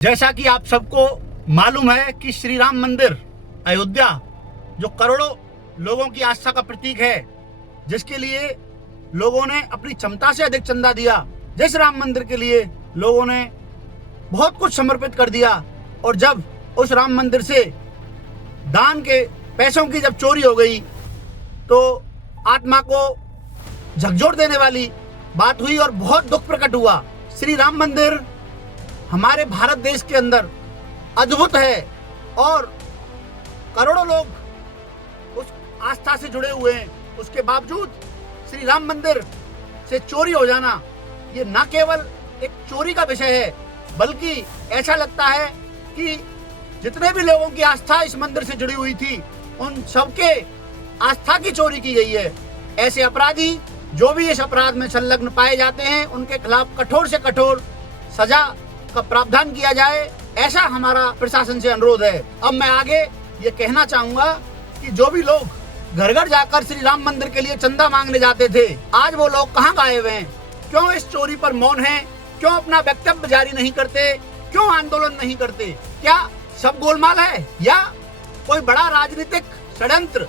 जैसा कि आप सबको मालूम है कि श्री राम मंदिर अयोध्या जो करोड़ों लोगों की आस्था का प्रतीक है, जिसके लिए लोगों ने अपनी क्षमता से अधिक चंदा दिया, जिस राम मंदिर के लिए लोगों ने बहुत कुछ समर्पित कर दिया, और जब उस राम मंदिर से दान के पैसों की जब चोरी हो गई तो आत्मा को झकझोर देने वाली बात हुई और बहुत दुख प्रकट हुआ। श्री राम मंदिर हमारे भारत देश के अंदर अद्भुत है और करोड़ों लोग उस आस्था से जुड़े हुए हैं। उसके बावजूद श्री राम मंदिर से चोरी हो जाना ये न केवल एक चोरी का विषय है, बल्कि ऐसा लगता है कि जितने भी लोगों की आस्था इस मंदिर से जुड़ी हुई थी उन सबके आस्था की चोरी की गई है। ऐसे अपराधी जो भी इस अपराध में संलग्न पाए जाते हैं उनके खिलाफ कठोर से कठोर सजा का प्रावधान किया जाए, ऐसा हमारा प्रशासन से अनुरोध है। अब मैं आगे ये कहना चाहूंगा कि जो भी लोग घर घर जाकर श्री राम मंदिर के लिए चंदा मांगने जाते थे, आज वो लोग कहाँ गायब हैं? क्यों इस चोरी पर मौन हैं? क्यों अपना वक्तव्य जारी नहीं करते? क्यों आंदोलन नहीं करते? क्या सब गोलमाल है या कोई बड़ा राजनीतिक षड्यंत्र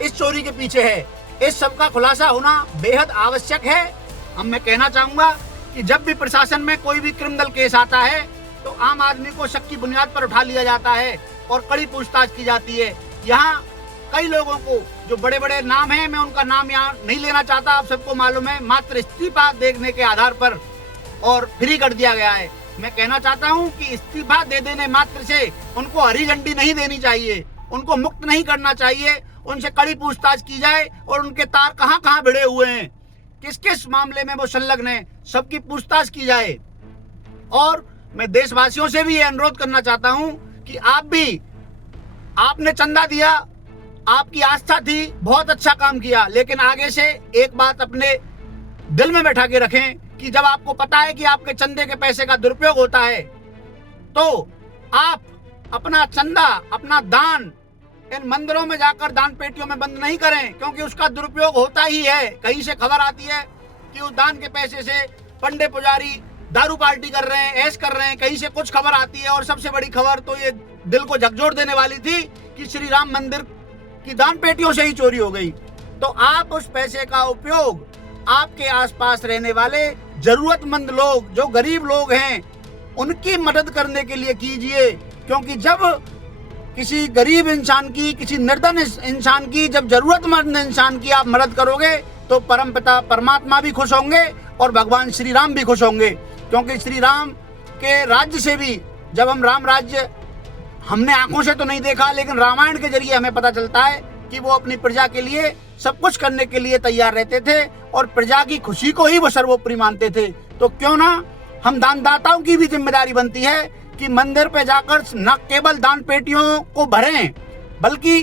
इस चोरी के पीछे है? इस सब का खुलासा होना बेहद आवश्यक है। अब मैं कहना चाहूंगा कि जब भी प्रशासन में कोई भी क्रिमिनल केस आता है तो आम आदमी को शक की बुनियाद पर उठा लिया जाता है और कड़ी पूछताछ की जाती है। यहाँ कई लोगों को जो बड़े बड़े नाम हैं, मैं उनका नाम यहाँ नहीं लेना चाहता, आप सबको मालूम है, मात्र इस्तीफा देखने के आधार पर और फ्री कर दिया गया है। मैं कहना चाहता हूँ कि इस्तीफा दे देने मात्र से उनको हरी झंडी नहीं देनी चाहिए, उनको मुक्त नहीं करना चाहिए। उनसे कड़ी पूछताछ की जाए और उनके तार कहाँ कहाँ भिड़े हुए हैं, किस किस मामले में वो संलग्न है, सबकी पूछताछ की जाए। और मैं देशवासियों से भी ये अनुरोध करना चाहता हूं कि आप भी, आपने चंदा दिया, आपकी आस्था थी, बहुत अच्छा काम किया, लेकिन आगे से एक बात अपने दिल में बैठा के रखें कि जब आपको पता है कि आपके चंदे के पैसे का दुरुपयोग होता है तो आप अपना चंदा, अपना दान इन मंदिरों में जाकर दान पेटियों में बंद नहीं करें, क्योंकि उसका दुरुपयोग होता ही है। कहीं से खबर आती है कि उस दान के पैसे से पंडे पुजारी दारू पार्टी कर रहे हैं, ऐश कर रहे हैं, कहीं से कुछ खबर आती है। और सबसे बड़ी खबर तो ये दिल को झकझोर देने वाली थी कि श्री राम मंदिर की दान पेटियों से ही चोरी हो गई। तो आप उस पैसे का उपयोग आपके आसपास रहने वाले जरूरतमंद लोग, जो गरीब लोग हैं, उनकी मदद करने के लिए कीजिए। क्योंकि जब किसी गरीब इंसान की, किसी निर्धन इंसान की, जब जरूरतमंद इंसान की आप मदद करोगे तो परमपिता परमात्मा भी खुश होंगे और भगवान श्री राम भी खुश होंगे। क्योंकि श्री राम के राज्य से भी, जब हम राम राज्य हमने आंखों से तो नहीं देखा, लेकिन रामायण के जरिए हमें पता चलता है कि वो अपनी प्रजा के लिए सब कुछ करने के लिए तैयार रहते थे और प्रजा की खुशी को ही वो सर्वोपरि मानते थे। तो क्यों ना हम दानदाताओं की भी जिम्मेदारी बनती है कि मंदिर पे जाकर न केवल दान पेटियों को भरें, बल्कि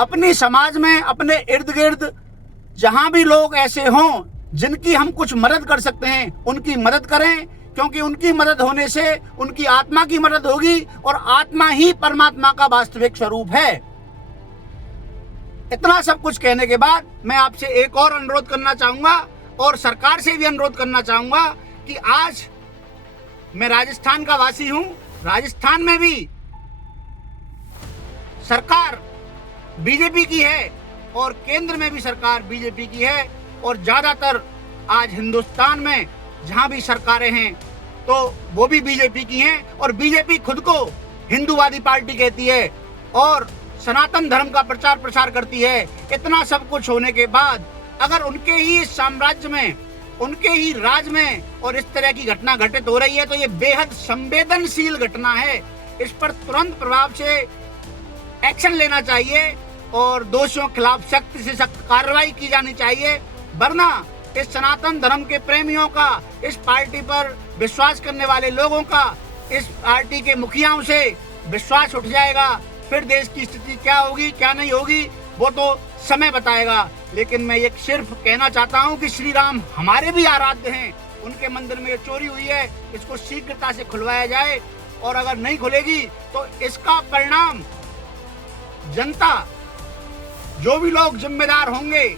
अपनी समाज में, अपने इर्द गिर्द जहां भी लोग ऐसे हों जिनकी हम कुछ मदद कर सकते हैं, उनकी मदद करें। क्योंकि उनकी मदद होने से उनकी आत्मा की मदद होगी और आत्मा ही परमात्मा का वास्तविक स्वरूप है। इतना सब कुछ कहने के बाद मैं आपसे एक और अनुरोध करना चाहूंगा और सरकार से भी अनुरोध करना चाहूंगा कि आज मैं राजस्थान का वासी हूं। राजस्थान में भी सरकार बीजेपी की है और केंद्र में भी सरकार बीजेपी की है, और ज्यादातर आज हिंदुस्तान में जहां भी सरकारें हैं तो वो भी बीजेपी की हैं। और बीजेपी खुद को हिंदूवादी पार्टी कहती है और सनातन धर्म का प्रचार प्रसार करती है। इतना सब कुछ होने के बाद अगर उनके ही साम्राज्य में, उनके ही राज में और इस तरह की घटना घटित हो रही है तो ये बेहद संवेदनशील घटना है। इस पर तुरंत प्रभाव से एक्शन लेना चाहिए और दोषियों के खिलाफ सख्त से सख्त कार्रवाई की जानी चाहिए, वरना इस सनातन धर्म के प्रेमियों का, इस पार्टी पर विश्वास करने वाले लोगों का, इस पार्टी के मुखियाओं से विश्वास उठ जाएगा। फिर देश की स्थिति क्या होगी, क्या नहीं होगी, वो तो समय बताएगा। लेकिन मैं ये सिर्फ कहना चाहता हूँ कि श्री राम हमारे भी आराध्य हैं, उनके मंदिर में ये चोरी हुई है, इसको शीघ्रता से खुलवाया जाए। और अगर नहीं खुलेगी तो इसका परिणाम जनता, जो भी लोग जिम्मेदार होंगे,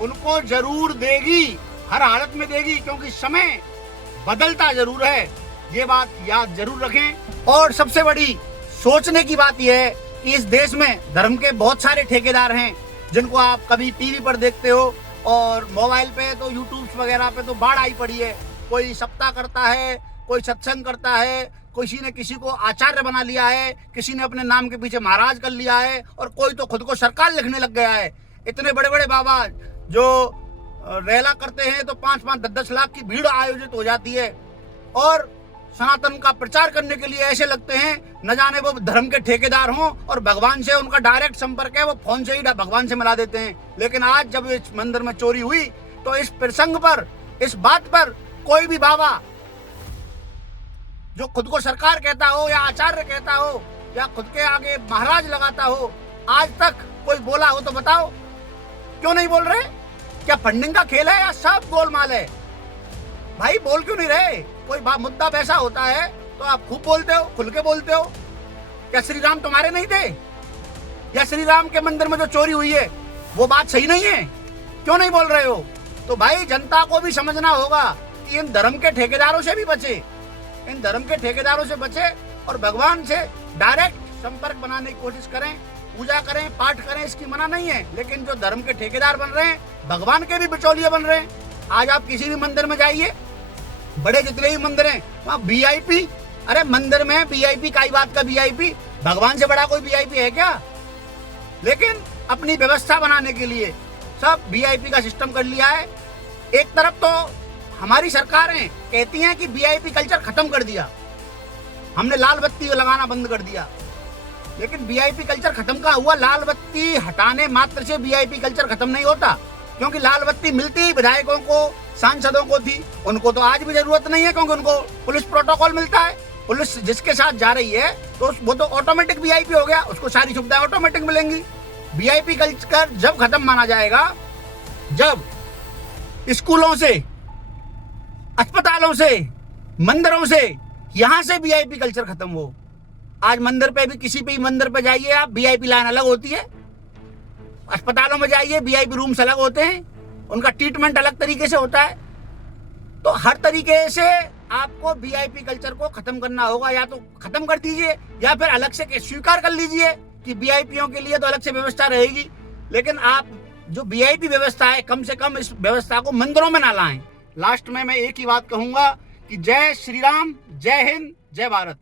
उनको जरूर देगी, हर हालत में देगी। क्योंकि समय बदलता जरूर है, ये बात याद जरूर रखें। और सबसे बड़ी सोचने की बात यह है कि इस देश में धर्म के बहुत सारे ठेकेदार हैं जिनको आप कभी टीवी पर देखते हो और मोबाइल पे तो यूट्यूब वगैरह पे तो बाढ़ आई पड़ी है। कोई सप्ताह करता है, कोई सत्संग करता है, किसी ने किसी को आचार्य बना लिया है, किसी ने अपने नाम के पीछे महाराज कर लिया है और कोई तो खुद को सरकार लिखने लग गया है। इतने बड़े बड़े बाबा जो रेला करते हैं तो 5-5, 10-10 लाख की भीड़ आयोजित हो जाती है और सनातन का प्रचार करने के लिए ऐसे लगते हैं न जाने वो धर्म के ठेकेदार हों और भगवान से उनका डायरेक्ट संपर्क है, वो फोन से ही भगवान से मिला देते हैं। लेकिन आज जब इस मंदिर में चोरी हुई तो इस प्रसंग पर, इस बात पर कोई भी बाबा जो खुद को सरकार कहता हो या आचार्य कहता हो या खुद के आगे महाराज लगाता हो, आज तक कोई बोला हो तो बताओ, क्यों नहीं बोल रहे? क्या फंडिंग का खेल है या सब गोलमाल है? भाई बोल क्यों नहीं रहे? कोई मुद्दा वैसा होता है तो आप खूब बोलते हो, खुल के बोलते हो। क्या श्री राम तुम्हारे नहीं थे? या श्री राम के मंदिर में जो चोरी हुई है वो बात सही नहीं है? क्यों नहीं बोल रहे हो? तो भाई जनता को भी समझना होगा कि इन धर्म के ठेकेदारों से भी बचे, इन धर्म के ठेकेदारों से बचे और भगवान से डायरेक्ट संपर्क बनाने की कोशिश करें, पूजा करें, पाठ करें, इसकी मना नहीं है। लेकिन जो धर्म के ठेकेदार बन रहे हैं, भगवान के भी बिचौलिए बन रहे हैं। आज आप किसी भी मंदिर में जाइए, बड़े जितने ही मंदिर हैं वहाँ वीआईपी, अरे मंदिर में वीआईपी काई बात का वीआईपी? भगवान से बड़ा कोई वीआईपी है क्या? लेकिन अपनी व्यवस्था बनाने के लिए सब वीआईपी का सिस्टम कर लिया है। एक तरफ तो हमारी सरकारें कहती हैं कि वीआईपी कल्चर खत्म कर दिया, हमने लाल बत्ती लगाना बंद कर दिया। लेकिन वीआईपी कल्चर खत्म का हुआ, लाल बत्ती हटाने मात्र से वीआईपी कल्चर खत्म नहीं होता, क्योंकि लाल बत्ती मिलती ही विधायकों को, सांसदों को थी। उनको तो आज भी जरूरत नहीं है क्योंकि उनको पुलिस प्रोटोकॉल मिलता है। पुलिस जिसके साथ जा रही है तो वो तो ऑटोमेटिक वीआईपी हो गया, उसको सारी सुविधाएं ऑटोमेटिक मिलेंगी। वीआईपी कल्चर जब खत्म माना जाएगा जब स्कूलों से, अस्पतालों से, मंदिरों से, यहाँ से वीआईपी कल्चर खत्म हो। आज मंदिर पे भी, किसी भी मंदिर पे जाइए आप, वीआईपी लाइन अलग होती है। अस्पतालों में जाइए, वीआईपी रूम्स अलग होते हैं, उनका ट्रीटमेंट अलग तरीके से होता है। तो हर तरीके से आपको वीआईपी कल्चर को खत्म करना होगा। या तो खत्म कर दीजिए या फिर अलग से स्वीकार कर लीजिए कि वीआईपीओं के लिए तो अलग से व्यवस्था रहेगी। लेकिन आप जो वीआईपी व्यवस्था है, कम से कम इस व्यवस्था को मंदिरों में ना लाएं। लास्ट में मैं एक ही बात कहूंगा कि जय श्री राम, जय हिंद, जय भारत।